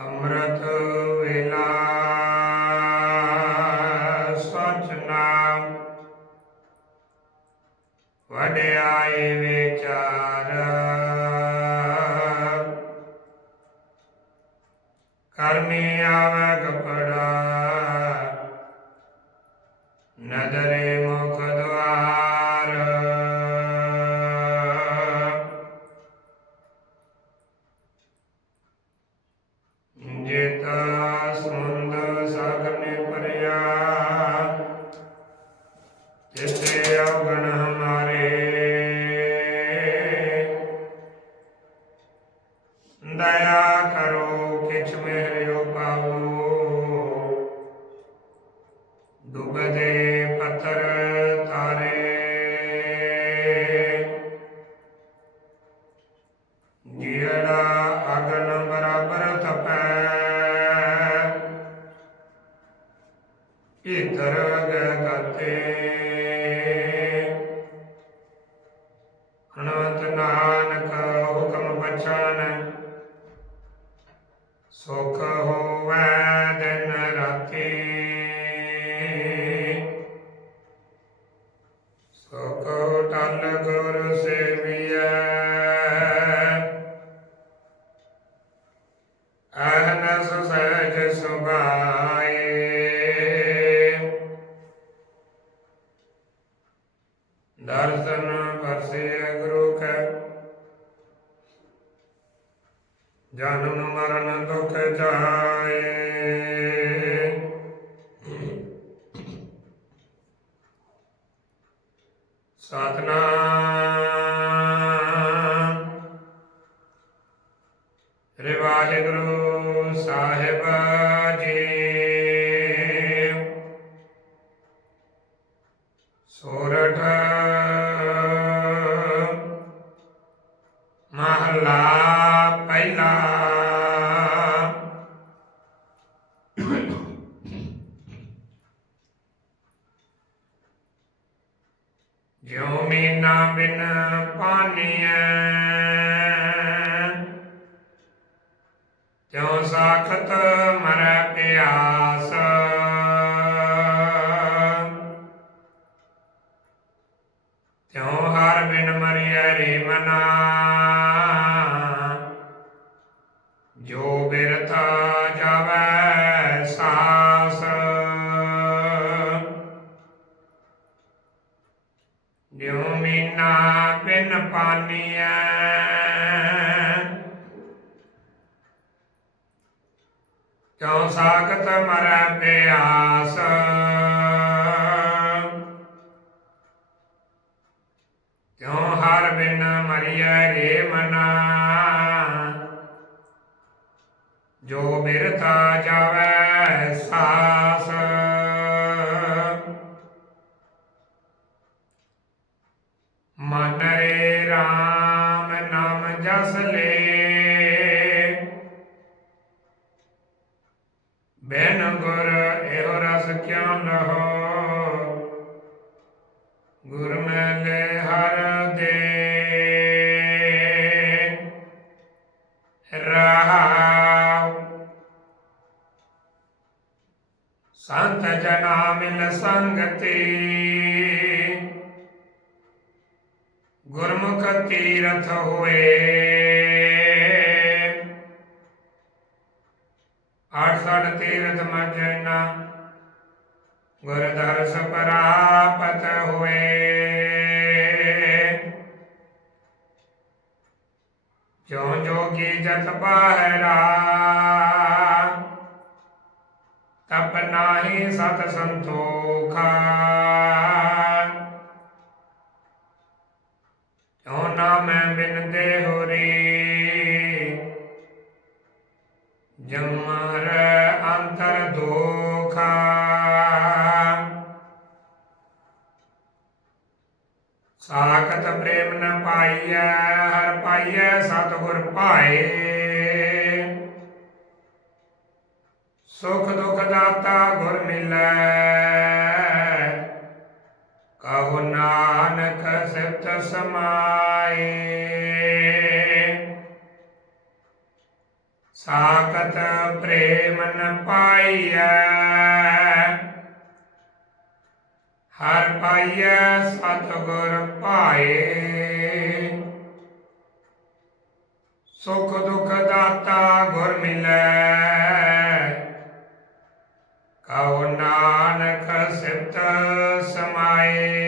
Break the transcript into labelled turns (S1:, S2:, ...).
S1: ਅੰਮ੍ਰਿਤ ਵੇਲਾ ਸਚ ਨਾਮ। ਵਡਿਆਈ ਵਿਚਾਰ। ਕਰਮੀ ਆਵੇ ਕਪੜਾ। ਨਦਰੇ ਮੁਖ ਜੇਤਾ ਸਮੁੰਦ ਸਾਗਰ ਪਰਿਆ ਜਿਤੇ ਅਵਗਣ ਹਮਾਰੇ ਇਧਰ ਗਗਤੇ। ਅਨੰਤ ਨਾਨਕ ਹੁਕਮ ਬਚਨ ਸੁਖ ਹੋ ਦਰਸ਼ਨ ਪਰਸੇ ਗੁਰੂ ਕੈ। ਜਨਮ ਮਰਨ ਦੁਖ ਜਾਏ ਸਤਨਾਮ। ਰੇ ਵਾਹਿਗੁਰੂ ਸਾਹਿਬ ਜੀ। ਸੋਰਠ ਜਿਉ ਮੀਨਾ ਬਿਨ ਪਾਨੀਐ। ਤਿਉ ਸਾਖਤ ਮਰੈ ਪਿਆਸ। ਤਿਉ ਹਰ ਬਿਨ ਮਰਿਐ ਰੇ ਮਨਾ ਜਿਉ ਮੀਨਾ ਬਿਨ ਪਾਨੀਐ। ਕਿਉ ਸਾਖਤ ਮਰੈ ਪਿਆਸ ਕਿਉ ਹਰ ਬਿਨ ਮਰਿਐ ਰੇ ਮਨਾ। ਜੋ ਬਿਰਤਾ ਜਾਵੈ ਸਾਸ ਮਨ ਰੇ RAM ਨਾਮ ਜਸ ਲੇ। ਬੈਨ ਗੁਰ ਇਹੋ ਰਸ ਕਿਉ ਲਹੋ ਗੁਰ ਮੈਲੇ ਹਰ ਦੇ। ਰਹਾਉ ਸੰਤ ਜਨਾ ਮਿਲ ਸੰਗਤੀ। ਗੁਰਮੁਖ ਤੀਰਥ ਹੋਏ। ਆਠ ਸੜ ਤੀਰਥ ਮਜਨਾ ਗੁਰ ਦਰਸ ਪ੍ਰਾਪਤ ਹੋਏ। ਜੋ ਜੋਗੀ ਜਤ ਬਾਹਰਾ ਤਪ ਨਾਹੀ ਸਤ ਸੰਤੋਖਾ। ਨਾਮੈ ਦੇ ਹੋਰੀ। ਜਮਰ ਅੰਤਰ ਦੋਖਾ। ਸਾਖਤ ਪ੍ਰੇਮ ਨ ਪਾਈਐ, ਹਰ ਪਾਈਐ ਸਤਿਗੁਰ ਪਾਏ ਸੁਖ ਦੁਖ ਦਾਤਾ ਗੁਰ ਮਿਲੈ ਸਾਖਤ ਪ੍ਰੇਮ ਨ ਹਰ ਪਾਈਐ ਸਤਗੁਰ ਪਾਏ ਸੁਖ ਦੁਖ ਦਾਤਾ ਗੁਰ ਮਿਲੈ। ਕਉ ਨਾਨਕ ਸਿਫਤ ਸਮਾਏ।